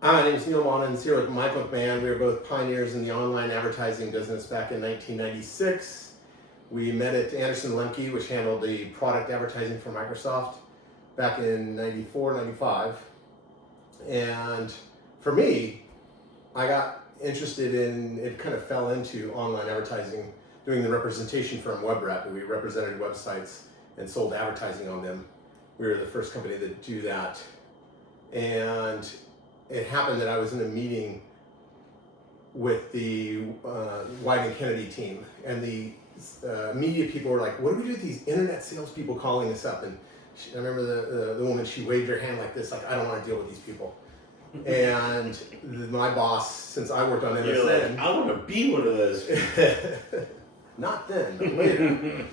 Hi, my name is Neil Monnens here with Mike McMahon. We were both pioneers in the online advertising business back in 1996. We met at Anderson Lemke, which handled the product advertising for Microsoft back in 94, 95. And for me, I got interested in, it kind of fell into online advertising, doing the representation firm WebRep. We represented websites and sold advertising on them. We were the first company to do that. And it happened that I was in a meeting with the White and Kennedy team, and the media people were like, "What do we do with these internet salespeople calling us up?" And I remember the woman, she waved her hand like this, like, "I don't want to deal with these people." And my boss, since I worked on MSN, you're like, I want to be one of those people. Not then, but later.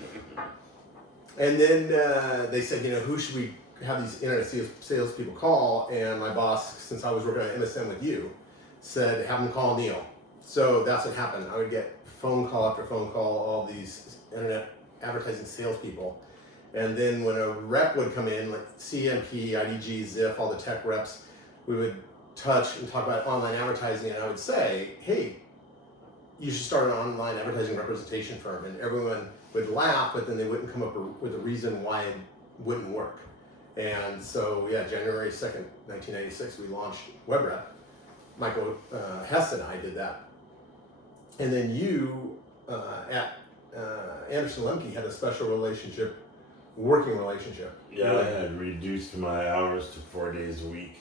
And then they said, who should we have these internet salespeople call? And my boss, since I was working on MSN with you, said, have them call Neil. So that's what happened. I would get phone call after phone call, all these internet advertising salespeople. And then when a rep would come in, like CMP, IDG, Ziff, all the tech reps, we would touch and talk about online advertising, and I would say, hey, you should start an online advertising representation firm. And everyone would laugh, but then they wouldn't come up with a reason why it wouldn't work. And so, January 2nd, 1996, we launched WebRep. Michael Hess and I did that. And then you, at Anderson Lemke, had a special relationship, working relationship. Yeah, I had reduced my hours to 4 days a week.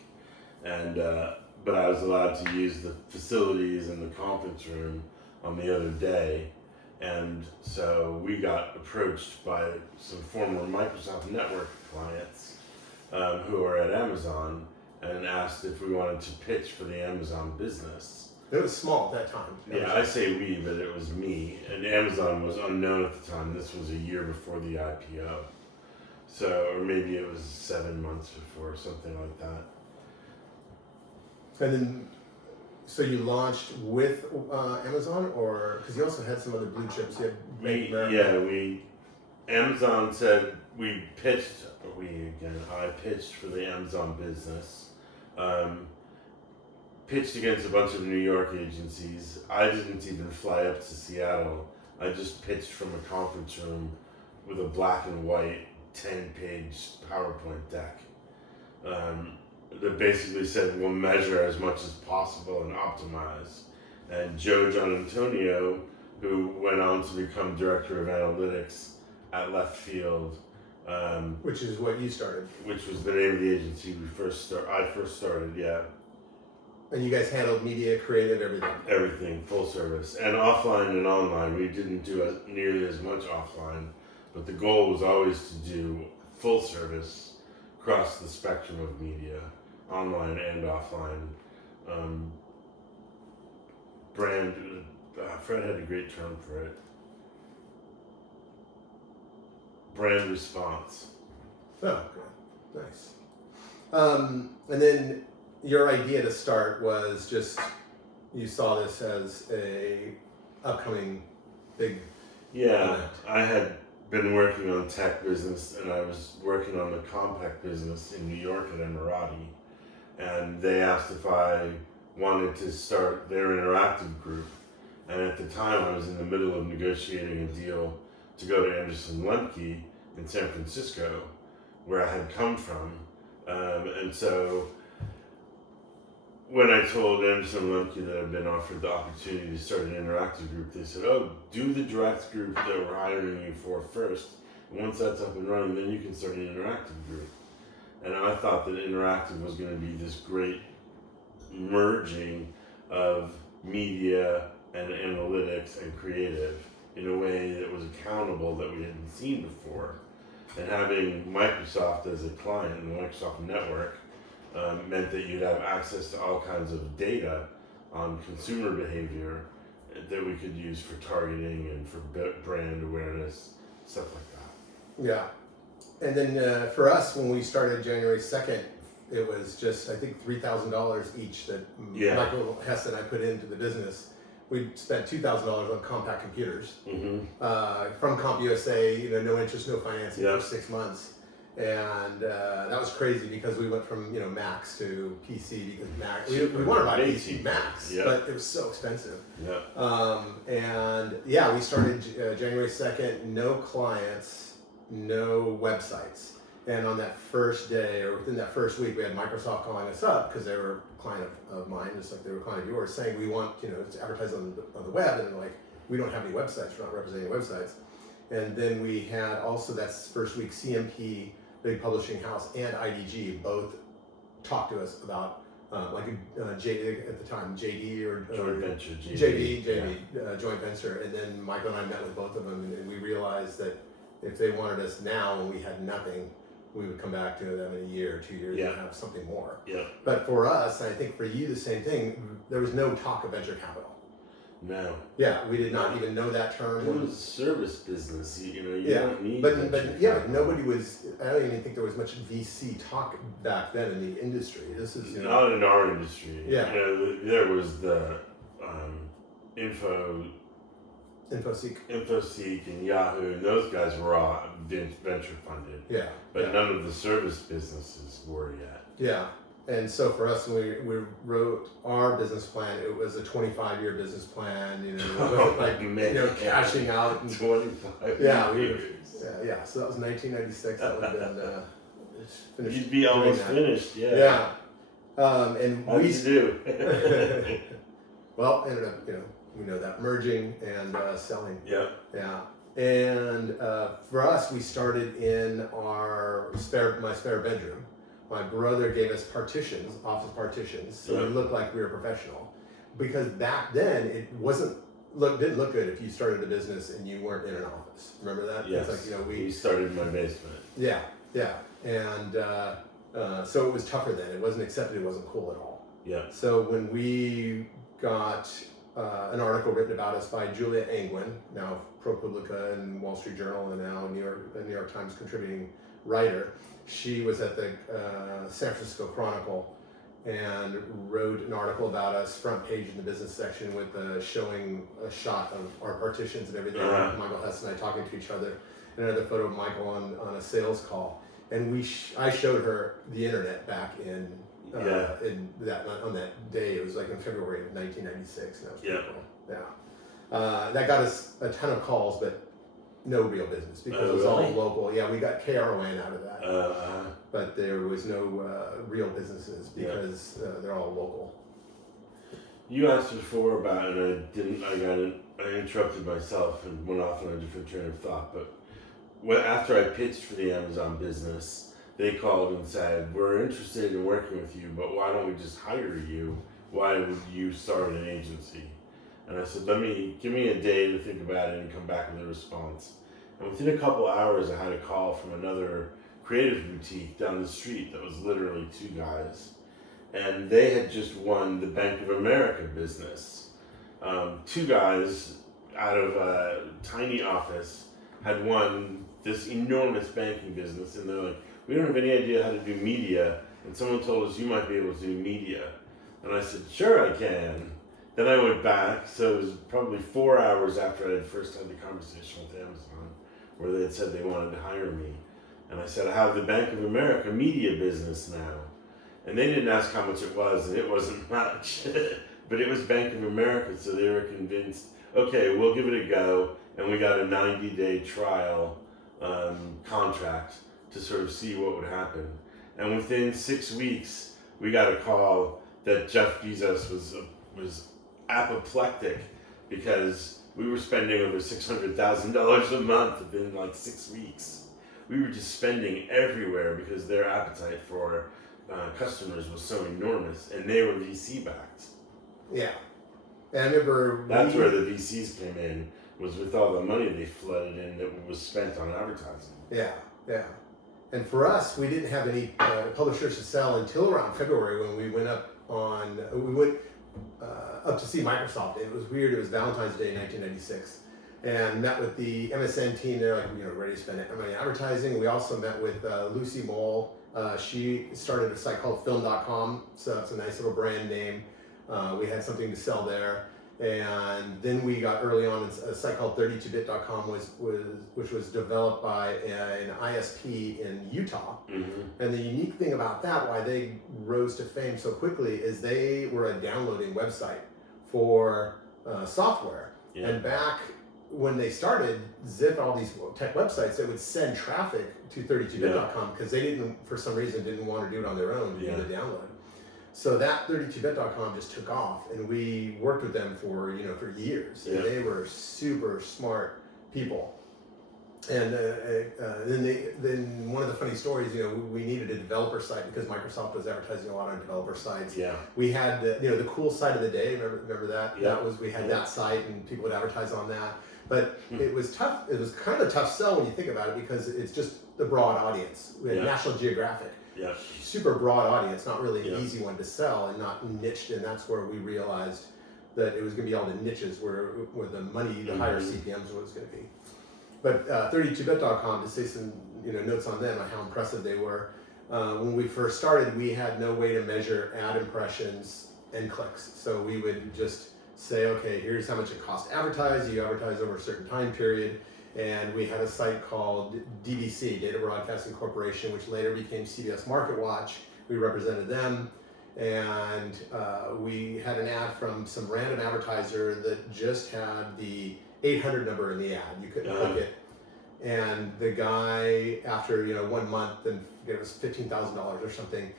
And but I was allowed to use the facilities and the conference room on the other day. And so we got approached by some former Microsoft Network clients who are at Amazon, and asked if we wanted to pitch for the Amazon business. It was small at that time. Yeah, I say we, but it was me. And Amazon was unknown at the time. This was a year before the IPO. So, or maybe it was 7 months before, something like that. And then, so you launched with Amazon, or because you also had some other blue chips. You had Bank of America. Amazon said I pitched for the Amazon business. Pitched against a bunch of New York agencies. I didn't even fly up to Seattle. I just pitched from a conference room with a black and white 10-page PowerPoint deck. That basically said we'll measure as much as possible and optimize. And Joe Gianantonio, who went on to become director of analytics at Left Field, Which is what you started. which was the name of the agency I first started, yeah. And you guys handled media, creative, everything. Everything, full service. And offline and online. We didn't do nearly as much offline, but the goal was always to do full service across the spectrum of media, online and offline. Fred had a great term for it. Brand response. Oh, good. Nice. And then your idea to start was just, you saw this as a upcoming big event. I had been working on tech business, and I was working on the compact business in New York at Emirati, and they asked if I wanted to start their interactive group. And at the time I was in the middle of negotiating a deal to go to Anderson Lemke in San Francisco, where I had come from. And so when I told Anderson Lemke that I'd been offered the opportunity to start an interactive group, they said, "Oh, do the direct group that we're hiring you for first. And once that's up and running, then you can start an interactive group." And I thought that interactive was going to be this great merging of media and analytics and creative in a way that was accountable that we hadn't seen before. And having Microsoft as a client, the Microsoft network, meant that you'd have access to all kinds of data on consumer behavior that we could use for targeting and for brand awareness, stuff like that. Yeah. And then for us, when we started January 2nd, it was just, I think, $3,000 each that Michael Hess and I put into the business. We spent $2,000 on compact computers from CompUSA, no interest, no financing for 6 months. And that was crazy because we went from Macs to PC because Mac we wanted to buy PC Macs, but it was so expensive. And yeah, we started January 2nd, no clients, no websites. And on that first day, or within that first week, we had Microsoft calling us up because they were a client of mine, just like they were a client of yours, saying we want to advertise on the web, and they're like, we don't have any websites, we're not representing websites. And then we had also that first week CMP, big publishing house, and IDG both talked to us about JD at the time, JD or joint venture, joint venture. And then Michael and I met with both of them, and we realized that if they wanted us now when we had nothing, we would come back to them in a year or 2 years and have something more. But for us, and I think for you the same thing, there was no talk of venture capital. No. Yeah, we did not even know that term. It was a service business, you don't need but nobody was, I don't even think there was much VC talk back then in the industry. This is not in our industry. There was the InfoSeek and Yahoo, and those guys were all venture funded. But none of the service businesses were yet. And so for us, when we wrote our business plan, it was a 25-year business plan. It wasn't cashing out. And, 25 years. So that was 1996. That would have been finished. You'd be almost finished. And how did you do? Well, ended up, we know that merging and selling. And for us, we started in my spare bedroom. My brother gave us partitions, office partitions, so we looked like we were professional. Because back then, it didn't look good if you started a business and you weren't in an office. Remember that? Yes. It's like, we started in my basement. And so it was tougher then. It wasn't accepted. It wasn't cool at all. So when we got an article written about us by Julia Angwin, now ProPublica and Wall Street Journal, and now New York Times contributing writer. She was at the San Francisco Chronicle and wrote an article about us, front page in the business section, with showing a shot of our partitions and everything. Michael Hess and I talking to each other, and another photo of Michael on a sales call. And I showed her the internet back in on that day. It was like in February of 1996. And that was pretty cool. That got us a ton of calls, but no real business because it was all local. We got KRON out of that, but there was no real businesses because they're all local. You asked before about it, and I interrupted myself and went off on a different train of thought. But after I pitched for the Amazon business, they called and said, "We're interested in working with you, but why don't we just hire you? Why would you start an agency?" And I said, give me a day to think about it and come back with a response. And within a couple hours, I had a call from another creative boutique down the street that was literally two guys. And they had just won the Bank of America business. Two guys out of a tiny office had won this enormous banking business. And they're like, "We don't have any idea how to do media. And someone told us you might be able to do media." And I said, "Sure, I can." Then I went back, so it was probably 4 hours after I had first had the conversation with Amazon, where they had said they wanted to hire me. And I said, "I have the Bank of America media business now." And they didn't ask how much it was, and it wasn't much. But it was Bank of America, so they were convinced, okay, we'll give it a go. And we got a 90-day trial contract to sort of see what would happen. And within 6 weeks, we got a call that Jeff Bezos was apoplectic because we were spending over $600,000 a month within like 6 weeks. We were just spending everywhere because their appetite for customers was so enormous, and they were VC backed. And I remember that's where the VCs came in, was with all the money they flooded in that was spent on advertising. And for us, we didn't have any publishers to sell until around February when we went up to see Microsoft. It was weird. It was Valentine's Day, 1996, and met with the MSN team. They're like, ready to spend money on advertising. We also met with Lucy Moll. She started a site called Film.com, so it's a nice little brand name. We had something to sell there, And then we got early on a site called 32bit.com which was developed by an ISP in Utah. And the unique thing about that, why they rose to fame so quickly, is they were a downloading website for software. And back when they started, Zip, all these tech websites, they would send traffic to 32bit.com because they didn't, for some reason, didn't want to do it on their own to do the download. So that 32bit.com just took off, and we worked with them for years. And they were super smart people. And then one of the funny stories, we needed a developer site because Microsoft was advertising a lot on developer sites. We had the cool site of the day. Remember that? That was, we had that site, and people would advertise on that. But it was tough. It was kind of a tough sell when you think about it, because it's just the broad audience. We had National Geographic. Super broad audience, not really an easy one to sell, and not niched. And that's where we realized that it was going to be all the niches where the money, the higher CPMs was going to be. But 32bit.com, to say some notes on them, on how impressive they were. When we first started, we had no way to measure ad impressions and clicks. So we would just say, okay, here's how much it costs to advertise. You advertise over a certain time period. And we had a site called DBC, Data Broadcasting Corporation, which later became CBS Market Watch. We represented them. And we had an ad from some random advertiser that just had the 800 number in the ad. You couldn't click it. And the guy, after 1 month, and it was $15,000 or something,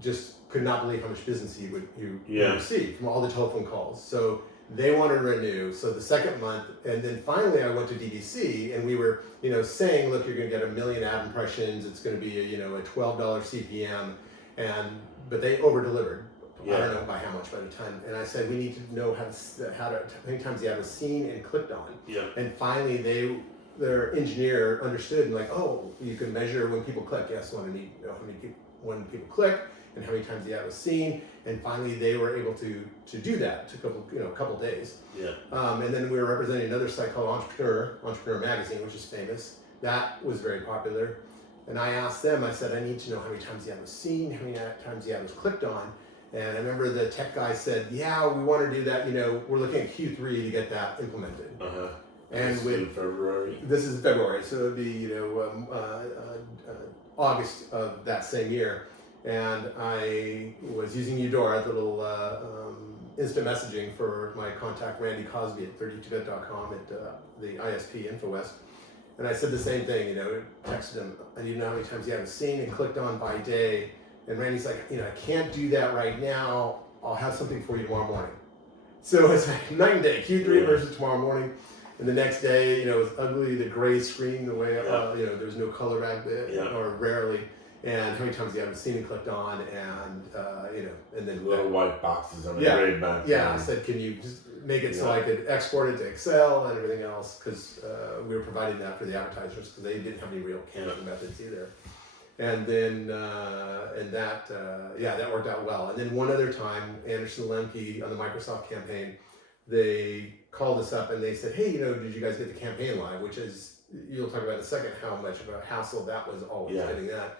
just could not believe how much business he would receive from all the telephone calls. So they wanted to renew. So the second month, and then finally I went to DDC, and we were saying, look, you're going to get 1 million ad impressions. It's going to be a $12 CPM, but they over delivered. I don't know by how much, by a ton. And I said, we need to know how many times the ad was seen and clicked on. And finally their engineer understood, and you can measure when people click. Yes, want to know how many people, when people click, and how many times the ad was seen. And finally they were able to do that. It took a couple days. And then we were representing another site called Entrepreneur Magazine, which is famous. That was very popular. And I asked them, I said, I need to know how many times the ad was seen, how many times the ad was clicked on. And I remember the tech guy said, yeah, we want to do that. We're looking at Q3 to get that implemented. And this is in February? This is February, so it would be, August of that same year. And I was using Eudora, the little instant messaging for my contact, Randy Cosby at 32bit.com at the ISP InfoWest. And I said the same thing, texted him, I need to know how many times he hadn't seen and clicked on by day. And Randy's like, I can't do that right now. I'll have something for you tomorrow morning. So it's like night and day, Q3 versus tomorrow morning. And the next day, it was ugly, the gray screen, the way, there was no color back then, or rarely. And how many times you haven't seen and clicked on, and, and then little white boxes on the gray back. I said, can you just make it so I could export it to Excel and everything else? Because we were providing that for the advertisers, because they didn't have any real canning methods either. And then, that worked out well. And then one other time, Anderson Lemke on the Microsoft campaign, they called us up and they said, hey, did you guys get the campaign live? Which is, you'll talk about in a second how much of a hassle that was always getting that.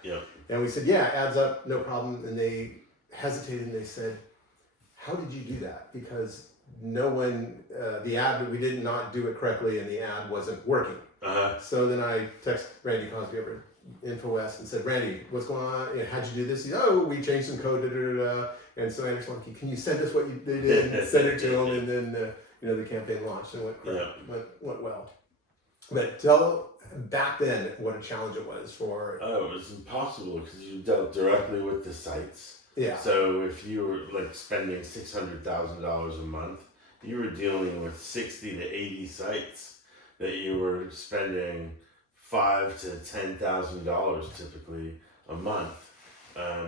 And we said, adds up, no problem. And they hesitated and they said, how did you do that? Because no one, the ad, we did not do it correctly and the ad wasn't working. So then I texted Randy Cosby over InfoWest and said, Randy, what's going on? And how'd you do this? He said, we changed some code, And so Anderson, can you send us what you did? And send it to him, and then the campaign launched and went well. But back then what a challenge it was for. Oh, it was impossible because you dealt directly with the sites. So if you were spending $600,000 a month, you were dealing with 60 to 80 sites that you were spending $5,000 to $10,000 typically a month.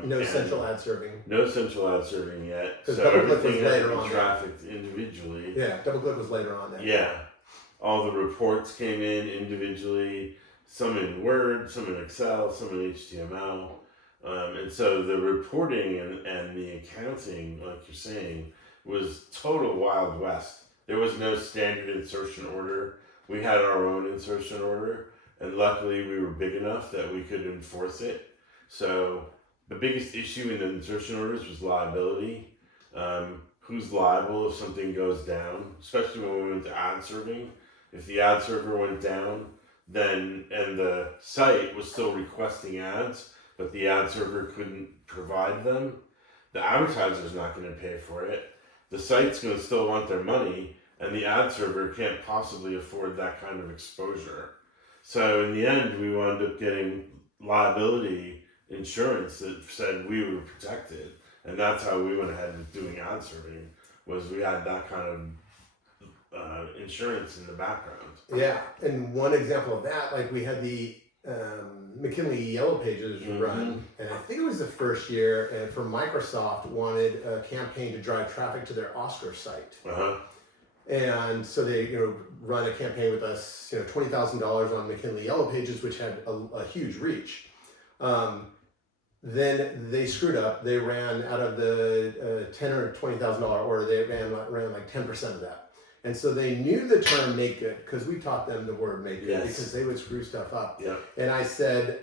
No central ad serving. No central ad serving yet. So everything had to be trafficked individually. DoubleClick was later on then. All the reports came in individually, some in Word, some in Excel, some in HTML. And so the reporting and the accounting, like you're saying, was total Wild West. There was no standard insertion order. We had our own insertion order, and luckily we were big enough that we could enforce it. So the biggest issue in the insertion orders was liability. who's liable if something goes down, especially when we went to ad serving. If the ad server went down, then and the site was still requesting ads, but the ad server couldn't provide them, the advertiser's not going to pay for it. The site's going to still want their money, and the ad server can't possibly afford that kind of exposure. So in the end, we wound up getting liability insurance that said we were protected, and that's how we went ahead with doing ad serving. Was we had that kind of insurance in the background. Yeah, and one example of that, like we had the McKinley Yellow Pages run, and I think it was the first year, and for Microsoft wanted a campaign to drive traffic to their Oscar site. And so they, run a campaign with us, $20,000 on McKinley Yellow Pages, which had a huge reach. Then they screwed up. They ran out of the $10,000 or $20,000 order. They ran like 10% of that. And so they knew the term make good because we taught them the word make good because they would screw stuff up. Yeah. And I said,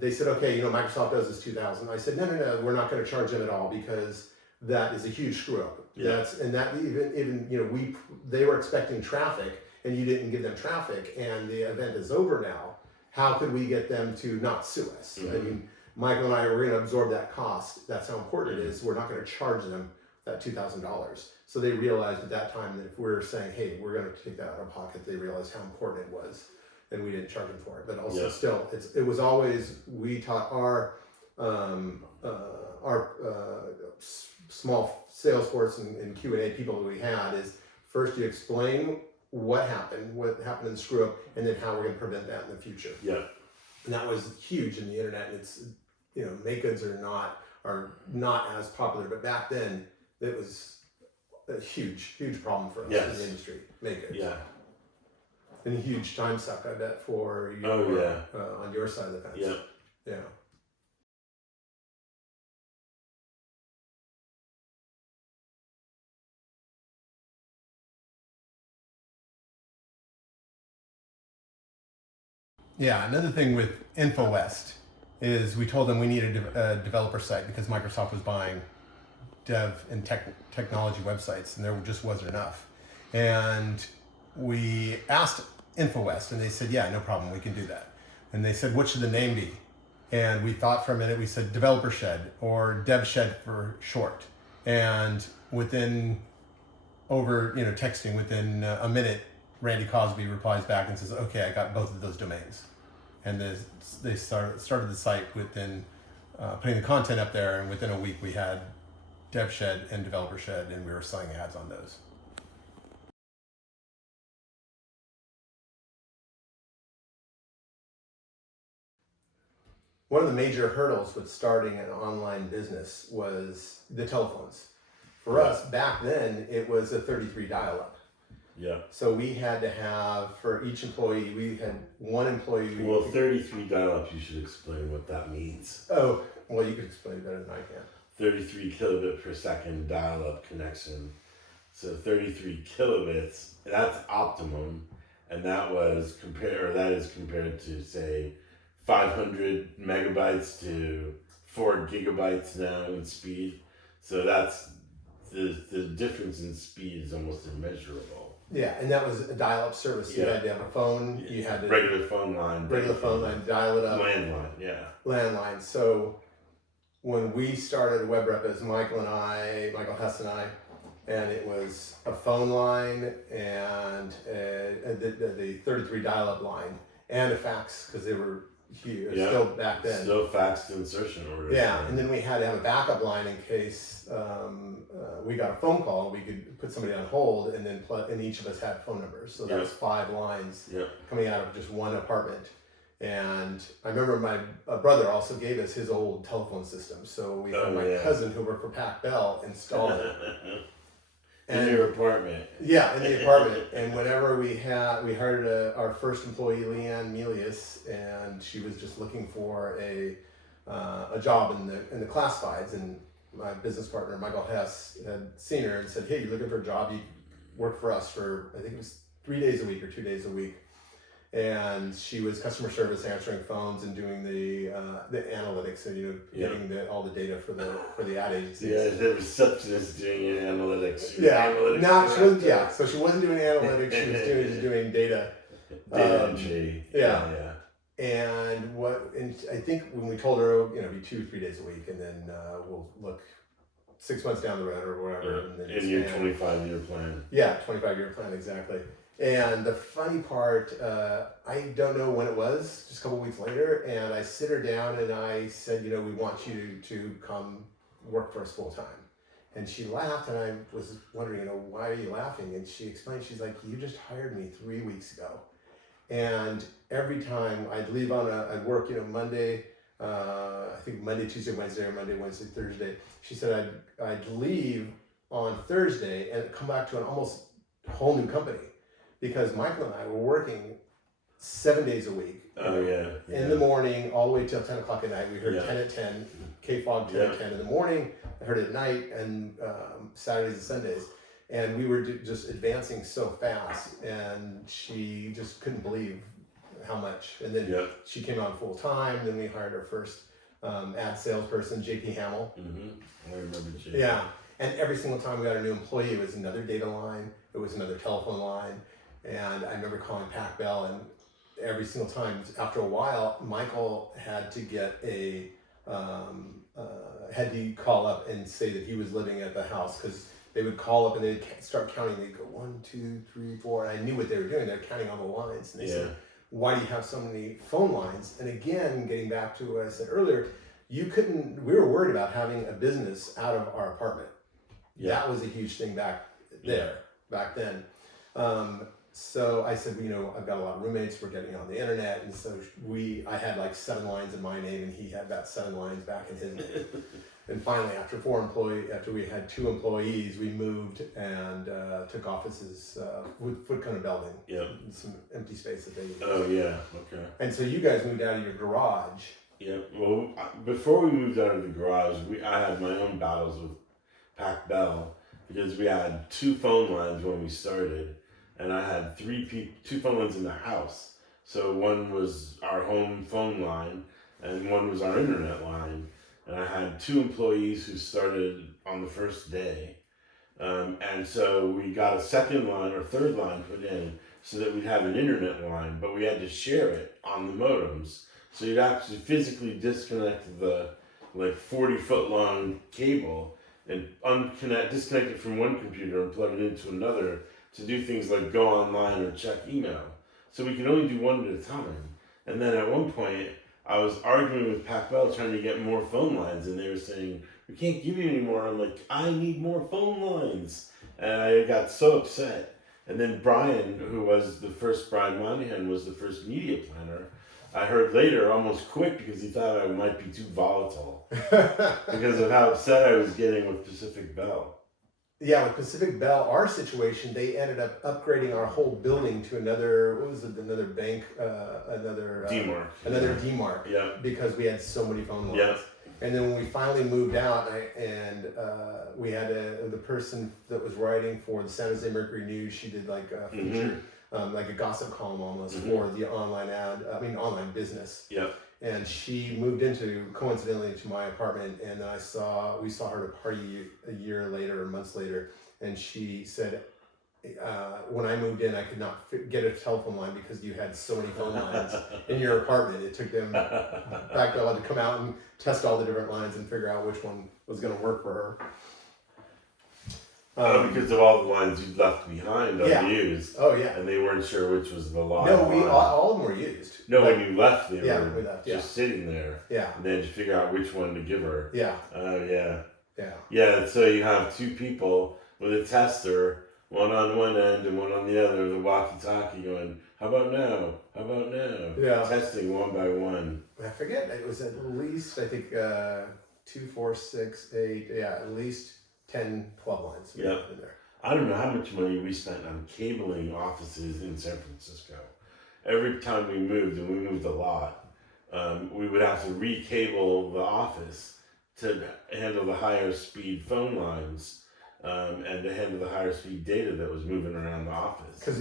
they said, okay, Microsoft does this 2,000. I said, no, we're not going to charge them at all because that is a huge screw up. Yeah. They were expecting traffic and you didn't give them traffic and the event is over now. How could we get them to not sue us? I mean, Michael and I were going to absorb that cost. That's how important it is. We're not going to charge them that $2,000. So they realized at that time that if we were saying, hey, we're going to take that out of pocket, they realized how important it was, and we didn't charge them for it. But also still, it was always, we taught our small sales force and Q&A people that we had is first you explain what happened in the screw up, and then how we're going to prevent that in the future. Yeah. And that was huge in the internet. And it's, make goods are not as popular, but back then it was a huge problem for us in the industry. Make goods. Yeah. And a huge time suck, I bet, for you on your side of the fence. Yeah. Yeah. Yeah, another thing with InfoWest is we told them we needed a developer site because Microsoft was buying dev and technology websites, and there just wasn't enough. And we asked InfoWest, and they said, yeah, no problem, we can do that. And they said, what should the name be? And we thought for a minute, we said Developer Shed or Dev Shed for short. And within texting within a minute, Randy Cosby replies back and says, okay, I got both of those domains. And they started the site within putting the content up there, and within a week we had Dev Shed and Developer Shed, and we were selling ads on those. One of the major hurdles with starting an online business was the telephones. For us, back then, it was a 33 dial-up. Yeah. So we had to have, for each employee, we had one employee. Well, 33 dial-up, you should explain what that means. Oh, well, you could explain it better than I can. 33 kilobit per second dial-up connection. So 33 kilobits, that's optimum, and that is compared to, say, 500 megabytes to 4 gigabytes now in speed. So that's the difference in speed is almost immeasurable. Yeah, and that was a dial-up service. You had to have a phone. You had to regular phone line, dial it up. Landline. So when we started Web Rep as Michael Hess and I, and it was a phone line and the 33 dial-up line and a fax because they were huge still back then. Still faxed insertion orders. Yeah, and then we had to have a backup line in case we got a phone call. We could put somebody on hold, and then and each of us had phone numbers. So that was 5 lines coming out of just one apartment. And I remember my brother also gave us his old telephone system. So we had my cousin who worked for Pac Bell install it. In your apartment. Yeah, in the apartment. And whenever we hired our first employee, Leanne Melius, and she was just looking for a job in the classifieds, and my business partner, Michael Hess, had seen her and said, hey, you're looking for a job, you work for us for, I think it was 3 days a week or 2 days a week. And she was customer service, answering phones and doing the the analytics and getting all the data for the ad agencies. Yeah, the receptionist doing analytics. So she wasn't doing analytics. She was doing data. Data entry. Yeah. And I think when we told her, it'd be 2-3 days a week, and then we'll look 6 months down the road or whatever. And then in your 25-year plan. Yeah, 25-year plan, exactly. And the funny part, I don't know when it was, just a couple weeks later, and I sit her down and I said, we want you to come work for us full time. And she laughed, and I was wondering, why are you laughing? And she explained, she's like, you just hired me 3 weeks ago. And every time I'd leave I'd work, Monday, I think Monday, Tuesday, Wednesday, or Monday, Wednesday, Thursday. She said I'd leave on Thursday and come back to an almost whole new company, because Michael and I were working 7 days a week. In the morning, all the way till 10 o'clock at night. We heard 10 at 10, K-Fog 10 at 10 in the morning. I heard it at night, and Saturdays and Sundays. And we were just advancing so fast, and she just couldn't believe how much. And then she came on full time. Then we hired our first ad salesperson, JP Hamill. I remember JP. Yeah, and every single time we got a new employee, it was another data line, it was another telephone line. And I remember calling Pac Bell, and every single time, after a while, Michael had to get had to call up and say that he was living at the house, because they would call up and they'd start counting. They'd go 1, 2, 3, 4. And I knew what they were doing. They're counting all the lines. And they said, why do you have so many phone lines? And again, getting back to what I said earlier, we were worried about having a business out of our apartment. That was a huge thing back then. So I said, I've got a lot of roommates. We're getting on the internet, and so I had like 7 lines in my name, and he had about 7 lines back in his name. And finally, after we had 2 employees, we moved and took offices with Foot Cone Building. Some empty space that they used. Oh yeah, okay. And so you guys moved out of your garage. Yeah. Well, before we moved out of the garage, I had my own battles with Pac Bell, because we had 2 phone lines when we started. And I had 2 phone lines in the house. So one was our home phone line, and one was our internet line. And I had 2 employees who started on the first day. And so we got a 2nd line or 3rd line put in so that we'd have an internet line, but we had to share it on the modems. So you'd actually physically disconnect the 40-foot long cable and disconnect it from one computer and plug it into another to do things like go online or check email. So we could only do one at a time. And then at one point, I was arguing with Pac Bell trying to get more phone lines, and they were saying, we can't give you any more. I'm like, I need more phone lines. And I got so upset. And then Brian Monahan was the first media planner. I heard later almost quit because he thought I might be too volatile because of how upset I was getting with Pacific Bell. Yeah, with Pacific Bell, our situation, they ended up upgrading our whole building to another bank, D-Mark. Another D-Mark. Yeah. Because we had so many phone lines. Yeah. And then when we finally moved out, we had the person that was writing for the San Jose Mercury News, she did like a feature, like a gossip column almost for the online business. Yeah. And she moved coincidentally into my apartment, and then we saw her at a party a year later or months later, and she said, when I moved in, I could not get a telephone line because you had so many phone lines in your apartment. It took them back to come out and test all the different lines and figure out which one was going to work for her. Because of all the lines you'd left behind unused. Oh yeah. And they weren't sure which was the line. No, all of them were used. No, when you left, they were we left, just sitting there. Yeah. And then to figure out which one to give her. Yeah. Yeah. Yeah. Yeah, so you have 2 people with a tester, one on one end and one on the other, the walkie-talkie going, how about now? How about now? Yeah. Testing one by one. I forget, it was at least, I think, 2, 4, 6, 8, at least 10, 12 lines in there. I don't know how much money we spent on cabling offices in San Francisco. Every time we moved, and we moved a lot, we would have to re-cable the office to handle the higher speed phone lines and to handle the higher speed data that was moving around the office. Because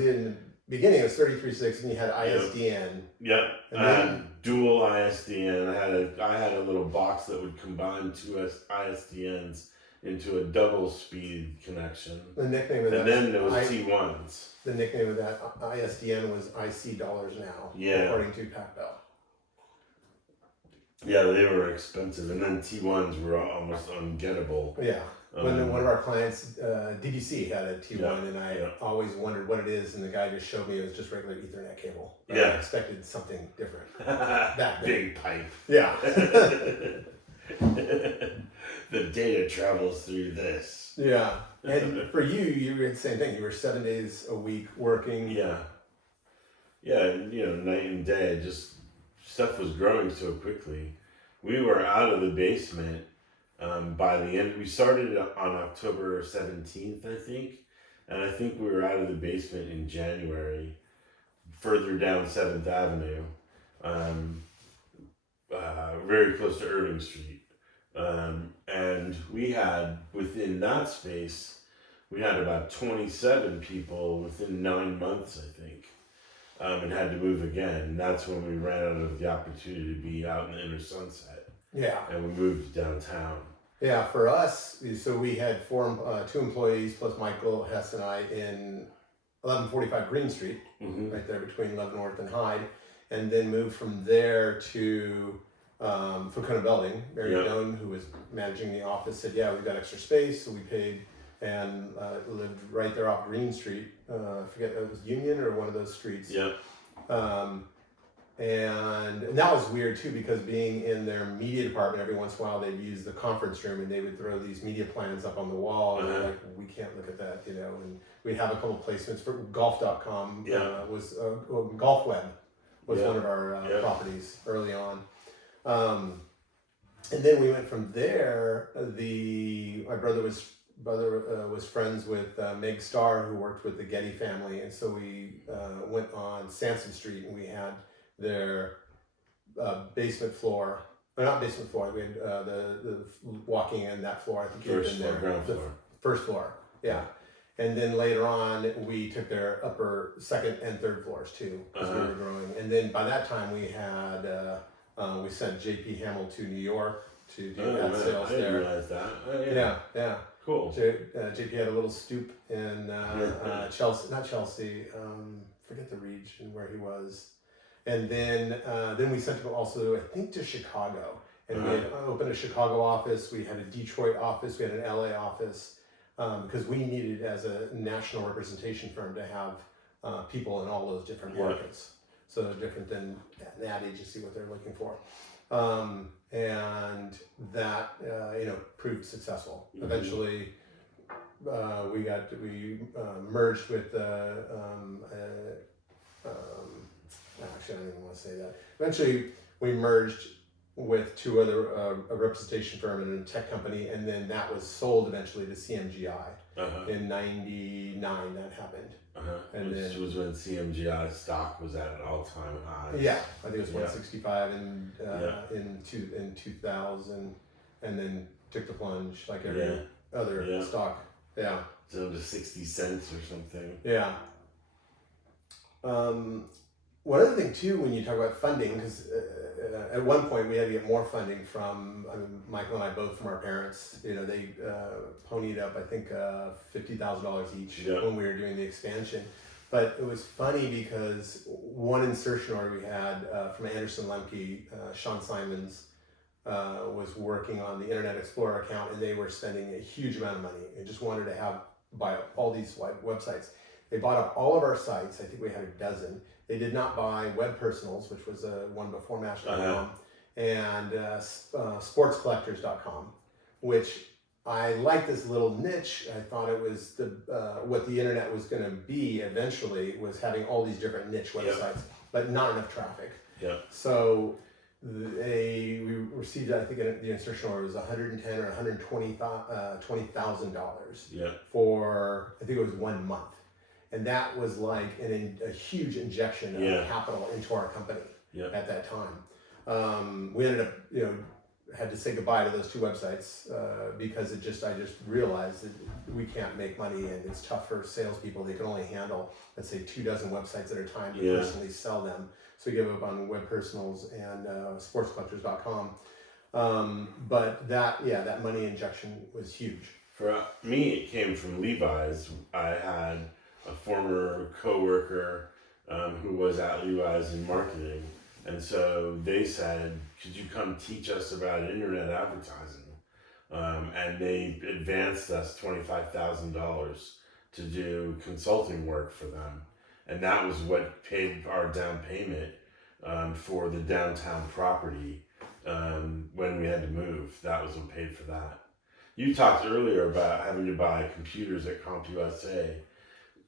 beginning it was 33.6, and you had ISDN. Yep. And I then had dual ISDN. I had a little box that would combine two ISDNs into a double speed connection. the nickname of that. And then there was T1s. The nickname of that ISDN was IC dollars now. Yeah. According to Pat Bell. Yeah, they were expensive, and then T1s were almost ungettable. Yeah. When one of our clients, DDC, had a T1, and I always wondered what it is, and the guy just showed me it was just regular Ethernet cable. I expected something different. That big pipe. Yeah. The data travels through this. Yeah. And for you, you were the same thing. You were 7 days a week working. Yeah. Yeah, night and day. Just stuff was growing so quickly. We were out of the basement by the end. We started on October 17th, I think. And I think we were out of the basement in January, further down 7th Avenue, very close to Irving Street. And we had, within that space, we had about 27 people within 9 months, I think, and had to move again. And that's when we ran out of the opportunity to be out in the inner Sunset. Yeah. And we moved downtown. Yeah, for us, so we had 2 employees plus Michael Hess and I in 1145 Green Street, right there between Love North and Hyde, and then moved from there to Fakuna Building. Mary Doan, who was managing the office, said, "Yeah, we've got extra space," so we paid and lived right there off Green Street. I forget, it was Union or one of those streets. Yeah. And that was weird too, because being in their media department, every once in a while they'd use the conference room and they would throw these media plans up on the wall, and they're like, we can't look at that, and we'd have a couple placements for golf.com. Was GolfWeb was one of our properties early on. And then we went from there. My brother was friends with Meg Starr, who worked with the Getty family, and so we went on Sansom Street, and we had their basement floor, or not basement floor. We had the walking in that floor. I think First floor, ground floor. First floor, yeah. And then later on, we took their upper, second, and third floors too, as we were growing. And then by that time, we had we sent JP Hamill to New York to do ad sales there. I didn't realize that. Yeah. Cool. JP had a little stoop in Chelsea, not Chelsea. Forget the region where he was. And then we sent him also, I think, to Chicago. And we had opened a Chicago office. We had a Detroit office. We had an LA office. Because we needed, as a national representation firm, to have people in all those different markets. So different than an ad agency, what they're looking for. And that, proved successable. Eventually, we merged with, actually, I don't even want to say that. Eventually, we merged with 2 other, a representation firm and a tech company, and then that was sold eventually to CMGI. In '99, that happened. And which was when CMGI stock was at an all-time high. Yeah, I think it was 165 in 2000, and then took the plunge like every other stock. Yeah. Down to 60 cents or something. Yeah. One other thing too, when you talk about funding, because at one point we had to get more funding from, Michael and I both from our parents. They ponied up, I think, $50,000 each when we were doing the expansion. But it was funny because one insertion order we had from Anderson Lemke, Sean Simons was working on the Internet Explorer account, and they were spending a huge amount of money and just wanted to buy all these websites. They bought up all of our sites. I think we had a dozen. They did not buy Web Personals, which was one before Match.com, and sportscollectors.com, which I liked this little niche. I thought it was what the internet was going to be eventually, was having all these different niche websites, but not enough traffic. Yeah. So we received, I think the insertion order was $110,000 or $120,000 for, I think it was 1 month. And that was like a huge injection of capital into our company at that time. We ended up, had to say goodbye to those 2 websites because I just realized that we can't make money, and it's tough for salespeople. They can only handle, let's say, 24 websites at a time to personally sell them. So we give up on Web Personals and sportscollectors.com. But that money injection was huge. For me, it came from Levi's. I had a former coworker who was at Levi's in marketing, and so they said, "Could you come teach us about internet advertising?" And they advanced us $25,000 to do consulting work for them, and that was what paid our down payment for the downtown property when we had to move. That was what paid for that. You talked earlier about having to buy computers at CompUSA.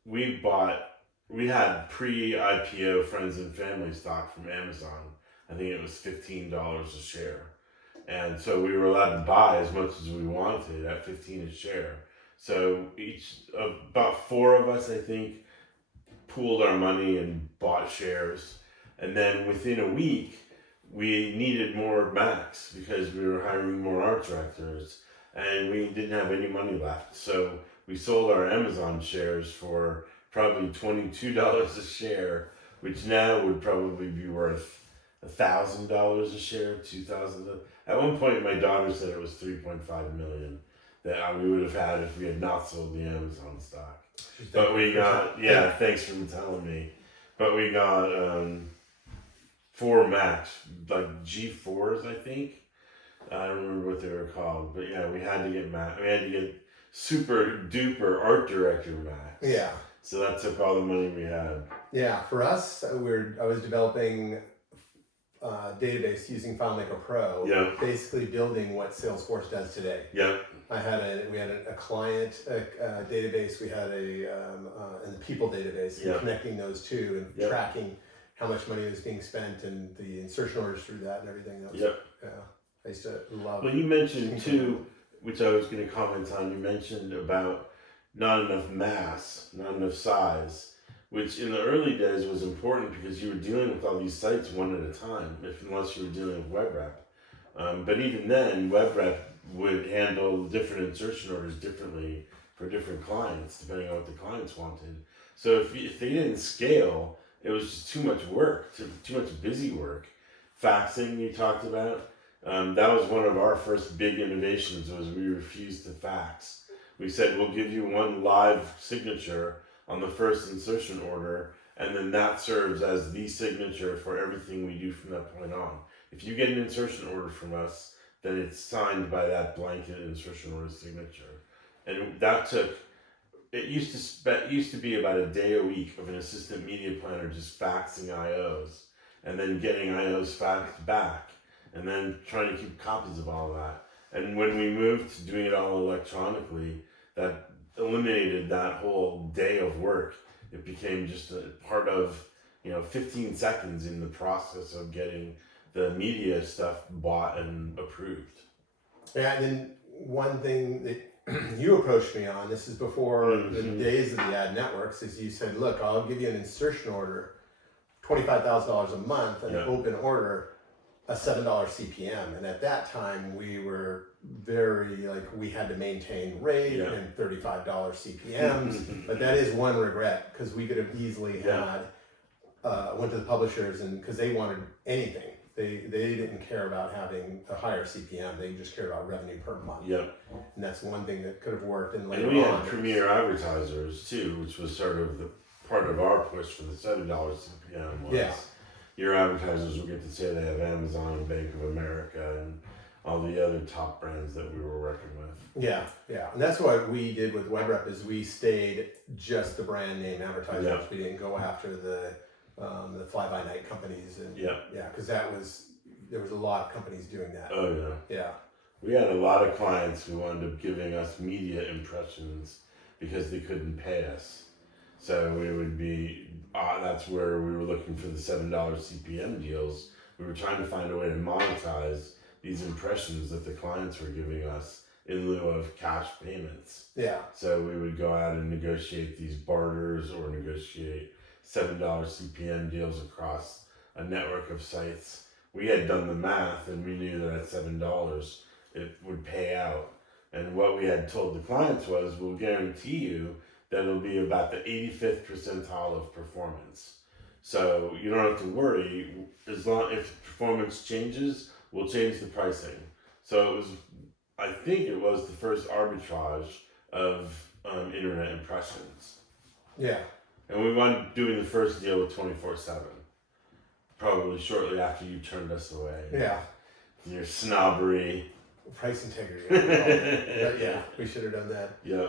We had pre-IPO friends and family stock from Amazon. I think it was $15 a share. And so we were allowed to buy as much as we wanted at $15 a share. So about 4 of us, I think, pooled our money and bought shares. And then within a week, we needed more Macs because we were hiring more art directors, and we didn't have any money left. So we sold our Amazon shares for probably $22 a share, which now would probably be worth $1,000 a share, $2,000. At one point, my daughter said it was $3.5 million that we would have had if we had not sold the Amazon stock. But we got, thanks for telling me. But we got 4 Macs, like G4s, I think. I don't remember what they were called, but yeah, we had to get Mac. We had to get super duper art director Macs. Yeah. So that took all the money we had. Yeah, for us, I was developing database using FileMaker Pro. Yeah. Basically building what Salesforce does today. Yeah. We had a client database. We had and the people database. And connecting those two and tracking how much money was being spent and the insertion orders through that and everything. That was, yeah. I used to love. Well, you mentioned too, which I was going to comment on. You mentioned about not enough mass, not enough size, which in the early days was important because you were dealing with all these sites one at a time, unless you were dealing with WebRep. But even then, WebRep would handle different insertion orders differently for different clients, depending on what the clients wanted. So if they didn't scale, it was just too much work, too much busy work. Faxing, you talked about. That was one of our first big innovations, was we refused to fax. We said, we'll give you one live signature on the first insertion order, and then that serves as the signature for everything we do from that point on. If you get an insertion order from us, then it's signed by that blanket insertion order signature. And that took, it used to be about a day a week of an assistant media planner just faxing IOs, and then getting IOs faxed back, and then trying to keep copies of all of that. And when we moved to doing it all electronically, that eliminated that whole day of work. It became just a part of, 15 seconds in the process of getting the media stuff bought and approved. Yeah, and then one thing that you approached me on, this is before the days of the ad networks, is you said, look, I'll give you an insertion order, $25,000 a month, and an open order, a $7 CPM. And at that time, we were we had to maintain rate and $35 CPMs. But that is one regret, because we could have easily had, went to the publishers, and because they wanted anything. They didn't care about having a higher CPM. They just cared about revenue per month. Yep. And that's one thing that could have worked. And we had premier advertisers too, which was sort of the part of our push for the $7 CPM was your advertisers will get to say they have Amazon and Bank of America and all the other top brands that we were working with. Yeah. And that's what we did with WebRep, is we stayed just the brand name advertisers. Yeah. We didn't go after the fly-by-night companies. And because there was a lot of companies doing that. Oh yeah. We had a lot of clients who wound up giving us media impressions because they couldn't pay us. So we would be, that's where we were looking for the $7 CPM deals. We were trying to find a way to monetize these impressions that the clients were giving us in lieu of cash payments. Yeah. So we would go out and negotiate these barters or negotiate $7 CPM deals across a network of sites we had done the math and we knew that at $7 it would pay out. And what we had told the clients was, we'll guarantee you that it'll be about the 85th percentile of performance. So you don't have to worry, as long if performance changes, we'll change the pricing. So it was, I think it was the first arbitrage of internet impressions. Yeah. And we wound up doing the first deal with 24/7, probably shortly after you turned us away. Yeah. Your snobbery. Price integrity. But yeah, we should have done that. Yeah.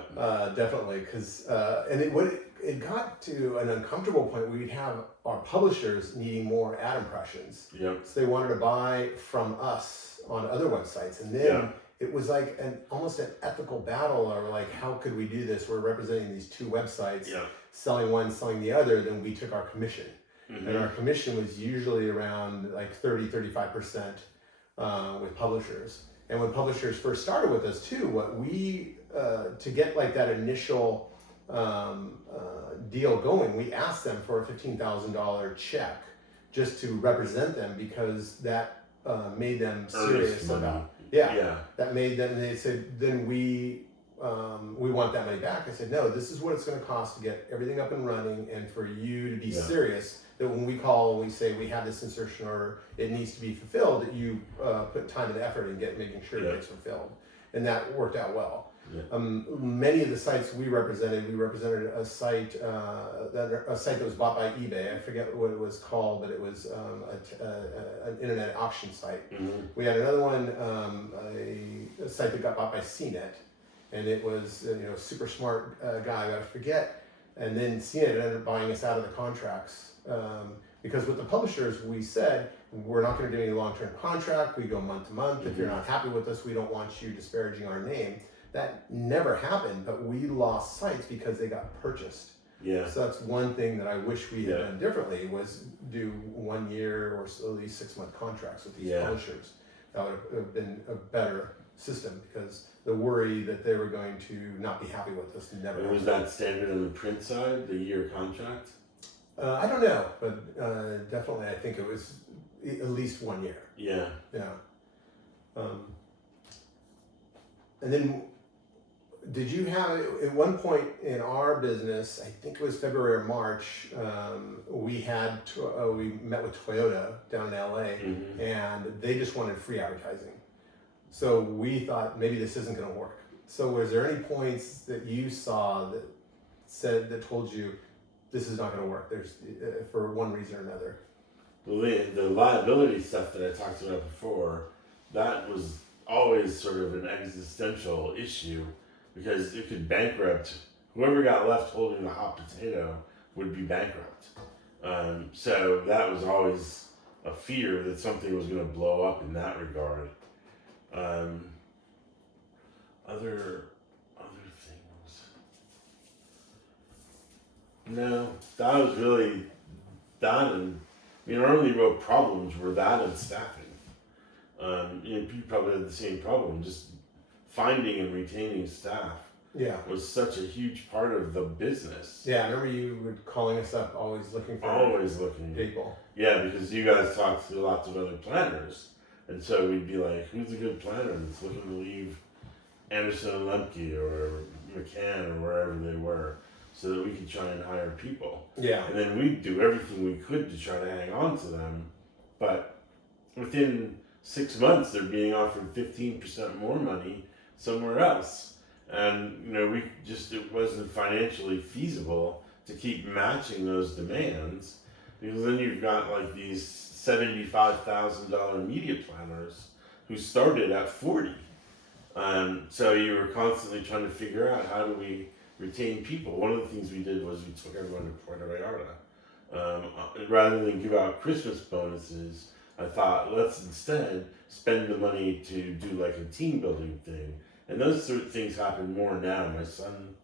Definitely, because and it got to an uncomfortable point where we'd have our publishers needing more ad impressions. Yep. So they wanted to buy from us on other websites, and then it was like almost an ethical battle, or like, how could we do this? We're representing these two websites, selling one, selling the other. Then we took our commission, and our commission was usually around like 30-35% with publishers. And when publishers first started with us too, what we to get like that initial deal going, we asked them for a $15,000 check just to represent them, because that made them serious about. That made them. They said, then we want that money back. I said, no, this is what it's going to cost to get everything up and running, and for you to be serious. That when we call and we say we have this insertion order, it needs to be fulfilled, that you put time and effort in making sure it gets fulfilled. And that worked out well. Many of the sites we represented a site that was bought by eBay. I forget what it was called, but it was an internet auction site. We had another one, a site that got bought by CNET, and it was a super smart guy, I forget. And then CNET ended up buying us out of the contracts. Because with the publishers, we said, we're not going to do any long-term contract. We go month to month. If you're not happy with us, we don't want you disparaging our name. That never happened, but we lost sites because they got purchased. So that's one thing that I wish we had done differently, was do 1 year or at least 6-month contracts with these publishers. That would have been a better system, because the worry that they were going to not be happy with us never happened. Was that standard on the print side, the year contract? I don't know, but definitely I think it was at least 1 year. And then, did you have, at one point in our business, I think it was February or March, we met with Toyota down in LA, and they just wanted free advertising. So we thought, maybe this isn't going to work. So was there any points that you saw that told you, this is not going to work, there's for one reason or another? Well, the liability stuff that I talked about before, that was always sort of an existential issue, because it could bankrupt whoever got left holding the hot potato would be bankrupt. So that was always a fear that something was going to blow up in that regard. Other things. No, that was really that, and our only real problems were that and staffing. You probably had the same problem, just finding and retaining staff. Was such a huge part of the business. I remember you were calling us up, always looking people. Because you guys talked to lots of other planners, and so we'd be like, who's a good planner that's looking to leave Anderson and Lemke or McMahon or wherever they were, so that we could try and hire people. And then we'd do everything we could to try to hang on to them, but within 6 months they're being offered 15% more money somewhere else. And it wasn't financially feasible to keep matching those demands, because then you've got like these $75,000 media planners who started at 40. So you were constantly trying to figure out, how do we retain people? One of the things we did was we took everyone to Puerto Vallarta. Rather than give out Christmas bonuses, I thought, let's instead spend the money to do like a team building thing. And those sort of things happen more now. My son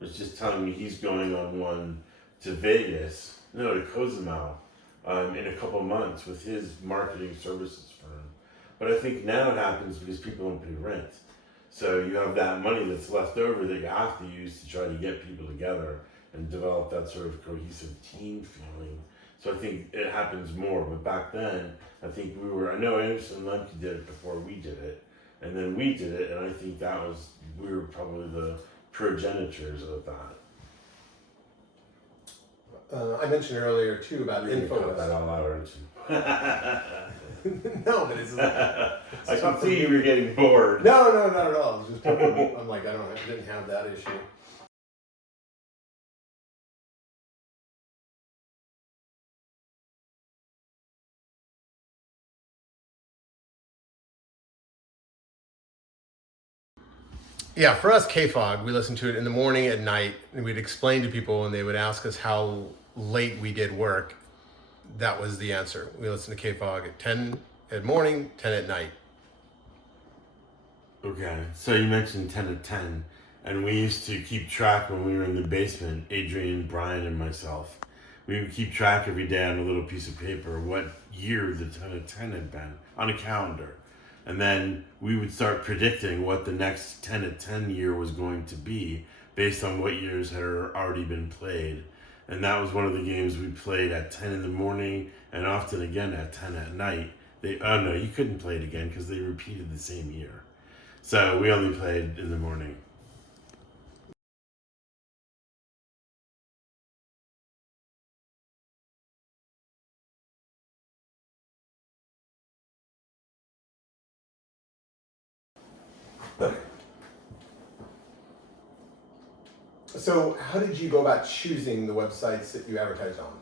was just telling me he's going on one to Vegas, to Cozumel, in a couple months with his marketing services firm. But I think now it happens because people don't pay rent. So you have that money that's left over that you have to use to try to get people together and develop that sort of cohesive team feeling So I think it happens more. But back then, I think I know Anderson and Lemke did it before we did it. And then we did it, and I think we were probably the progenitors of that. I mentioned earlier too about You're info. gonna cut that all out, aren't you? No, but it's I can see you were getting bored. No, not at all. It's just I'm like, I didn't have that issue. Yeah, for us, KFOG, we listened to it in the morning, at night, and we'd explain to people, and they would ask us how late we did work. That was the answer. We listened to KFOG at 10 at morning, 10 at night. Okay, so you mentioned 10 to 10, and we used to keep track when we were in the basement, Adrian, Brian, and myself. We would keep track every day on a little piece of paper what year the 10 to 10 had been on a calendar. And then we would start predicting what the next 10 to 10 year was going to be based on what years had already been played. And that was one of the games we played at 10 in the morning and often again at 10 at night. No, you couldn't play it again because they repeated the same year. So we only played in the morning. So how did you go about choosing the websites that you advertised on?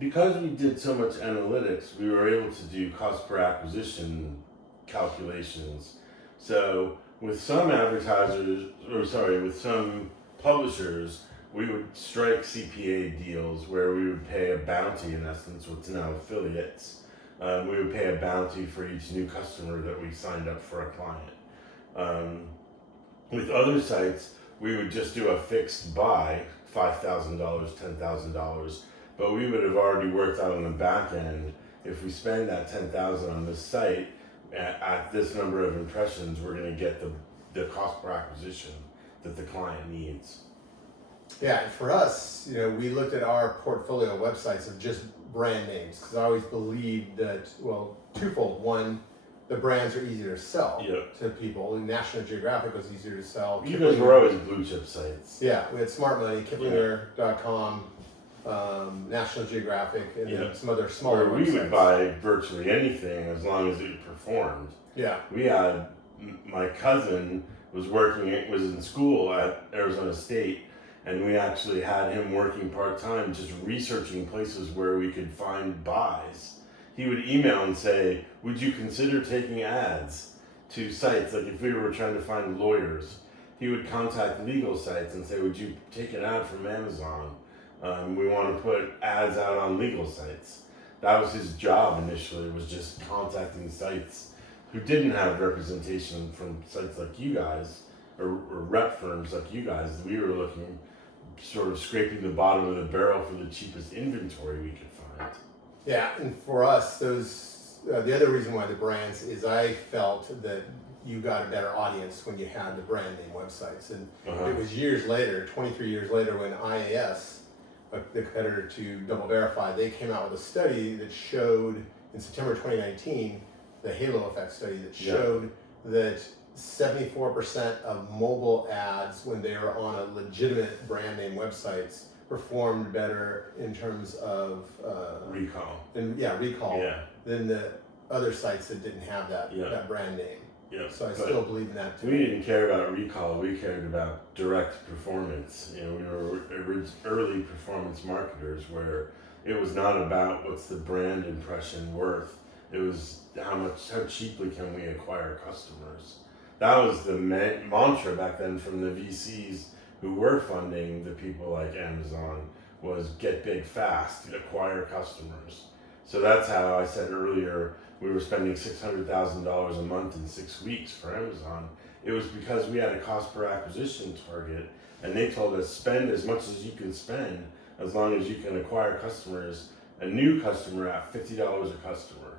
Because we did so much analytics, we were able to do cost per acquisition calculations. So with some with some publishers, we would strike CPA deals where we would pay a bounty, in essence, what's now affiliates. We would pay a bounty for each new customer that we signed up for a client. With other sites, we would just do a fixed buy, $5,000, $10,000, but we would have already worked out on the back end. If we spend that $10,000 on this site at this number of impressions, we're going to get the cost per acquisition that the client needs. Yeah, and for us, we looked at our portfolio of websites of just brand names because I always believed that, well, twofold. One, the brands are easier to sell to people. National Geographic was easier to sell. You guys were always blue chip sites. Yeah, we had Smart Money, Kiplinger.com, National Geographic, and then some other smaller websites. We would buy virtually anything as long as it performed. Yeah. We had, my cousin was in school at Arizona State, and we actually had him working part-time just researching places where we could find buys. He would email and say, would you consider taking ads to sites? Like if we were trying to find lawyers, he would contact legal sites and say, would you take an ad from Amazon? We want to put ads out on legal sites. That was his job initially, was just contacting sites who didn't have representation from sites like you guys or rep firms like you guys. We were looking, sort of scraping the bottom of the barrel for the cheapest inventory we could find. Yeah, and for us, the other reason why the brands is I felt that you got a better audience when you had the brand name websites. And it was years later, 23 years later, when IAS, the competitor to Double Verify, they came out with a study that showed, in September 2019, the Halo Effect study that showed that 74% of mobile ads, when they were on a legitimate brand name websites, performed better in terms of recall. Recall than the other sites that didn't have that brand name. Yeah. So I still believe in that too. We didn't care about recall. We cared about direct performance. We were early performance marketers, where it was not about what's the brand impression worth. It was how cheaply can we acquire customers. That was the mantra back then from the VCs who were funding the people like Amazon, was get big fast, acquire customers. So that's how I said earlier we were spending $600,000 a month in 6 weeks for Amazon. It was because we had a cost per acquisition target, and they told us spend as much as you can spend as long as you can acquire customers, a new customer at $50 a customer.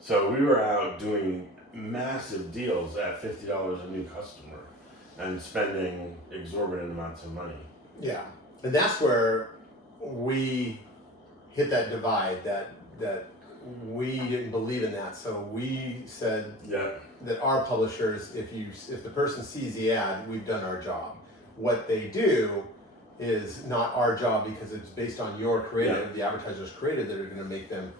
So we were out doing massive deals at $50 a new customer and spending exorbitant amounts of money. Yeah, and that's where we hit that divide that we didn't believe in that. So we said that our publishers, if the person sees the ad, we've done our job. What they do is not our job because it's based on your creative, the advertiser's creative that are going to make them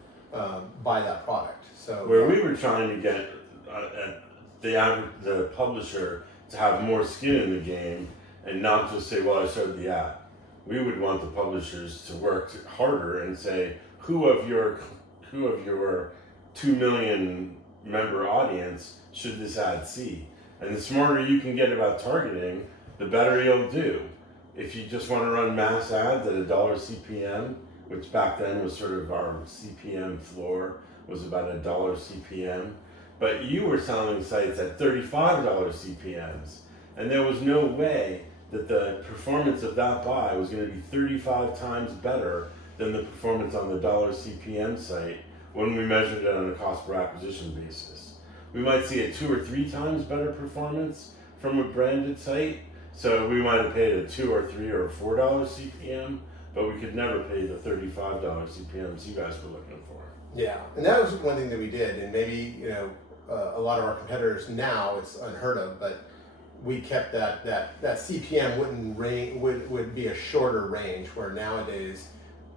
buy that product. So where we were trying to get the publisher to have more skin in the game and not just say, well, I started the ad. We would want the publishers to work harder and say, who of your 2 million member audience should this ad see? And the smarter you can get about targeting, the better you'll do. If you just want to run mass ads at $1 CPM, which back then was sort of our CPM floor, was about $1 CPM, but you were selling sites at $35 CPMs, and there was no way that the performance of that buy was going to be 35 times better than the performance on the $1 CPM site when we measured it on a cost per acquisition basis. We might see a 2 or 3 times better performance from a branded site, so we might have paid a $2 or $3 or $4 CPM, but we could never pay the $35 CPMs you guys were looking for. Yeah, and that was one thing that we did, and maybe a lot of our competitors now it's unheard of, but we kept that CPM would be a shorter range, where nowadays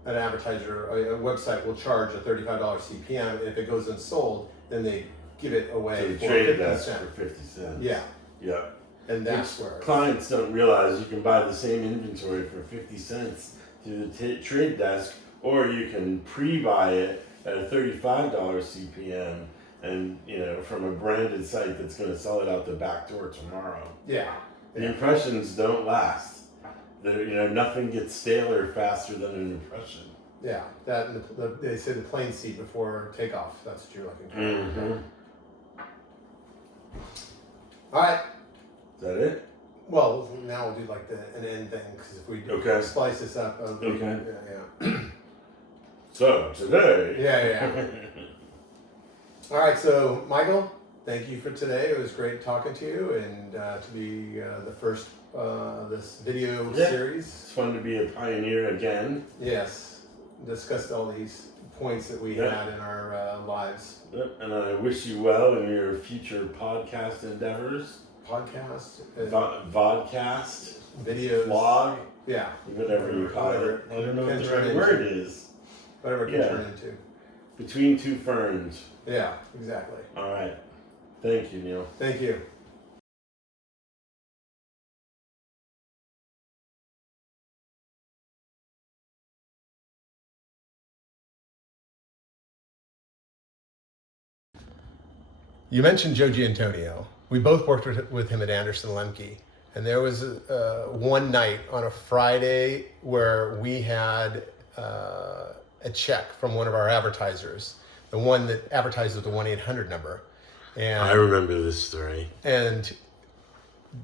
an advertiser, a website will charge a $35 CPM, and if it goes unsold, then they give it away So for trade 50 that cents. for 50 cents. Yeah, Yeah. and that's Which where clients don't realize you can buy the same inventory for 50 cents through the trade desk, or you can pre-buy it at a $35 CPM, and from a branded site that's going to sell it out the back door tomorrow. yeah. The impressions don't last. Nothing gets staler faster than an impression. Yeah, that and they say the plane seat before takeoff. That's what you're looking for. Mm-hmm. All right. Is that it? Well, now we'll do like an end thing, because if we do splice this up. Okay. Yeah. So today. Yeah. All right. So Michael, thank you for today. It was great talking to you, and to be the first this video series. It's fun to be a pioneer again. Yes. Discussed all these points that we had in our lives. Yep. And I wish you well in your future podcast endeavors. Podcast, Vodcast, videos, vlog, yeah, whatever you call it. I don't know what the right word is. Whatever it can turn into. Between two ferns. Yeah, exactly. All right. Thank you, Neil. Thank you. You mentioned Joe Giantonio. We both worked with him at Anderson Lemke. And there was one night on a Friday where we had a check from one of our advertisers, the one that advertised with the 1-800 number. And I remember this story. And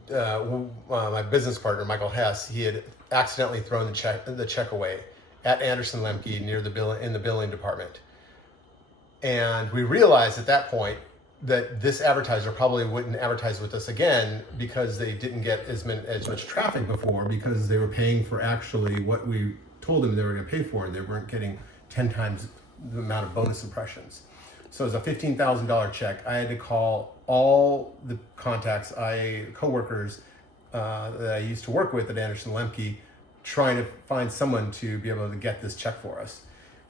my business partner, Michael Hess, he had accidentally thrown the check away at Anderson Lemke in the billing department. And we realized at that point that this advertiser probably wouldn't advertise with us again because they didn't get as much traffic before, because they were paying for actually what we told them they were going to pay for, and they weren't getting 10 times the amount of bonus impressions. So it was a $15,000 check. I had to call all the contacts, coworkers that I used to work with at Anderson Lemke, trying to find someone to be able to get this check for us.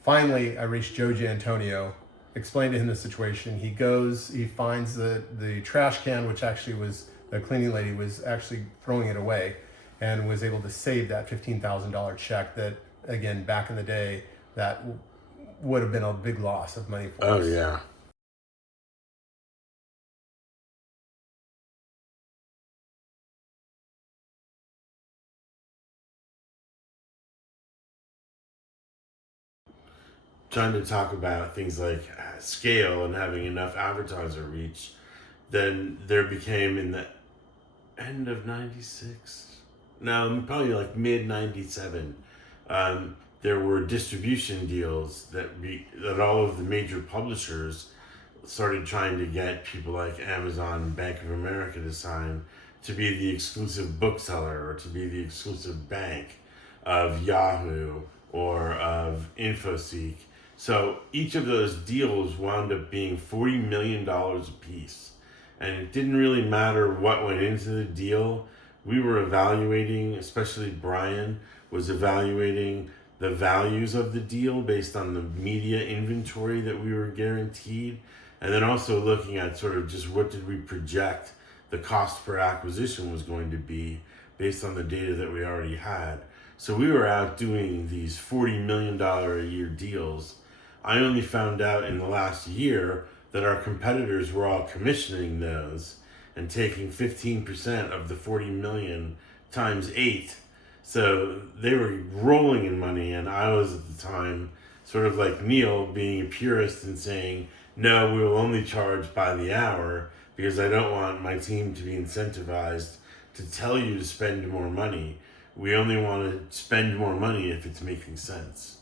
Finally, I reached Joe Giantonio, explained to him the situation. He goes, he finds the trash can, which actually was, the cleaning lady was actually throwing it away, and was able to save that $15,000 check that, again, back in the day, that would have been a big loss of money for us. Oh, yeah. Trying to talk about things like scale and having enough advertiser reach, then there became, in the end of 96, no, probably like mid 97, there were distribution deals that all of the major publishers started trying to get people like Amazon and Bank of America to sign to be the exclusive bookseller or to be the exclusive bank of Yahoo or of InfoSeek. So each of those deals wound up being $40 million a piece. And it didn't really matter what went into the deal. We were evaluating, especially Brian was evaluating the values of the deal based on the media inventory that we were guaranteed. And then also looking at sort of just what did we project the cost per acquisition was going to be based on the data that we already had. So we were out doing these $40 million a year deals. I only found out in the last year that our competitors were all commissioning those and taking 15% of the 40 million times 8. So they were rolling in money, and I was at the time sort of like Neil, being a purist and saying, no, we will only charge by the hour because I don't want my team to be incentivized to tell you to spend more money. We only want to spend more money if it's making sense.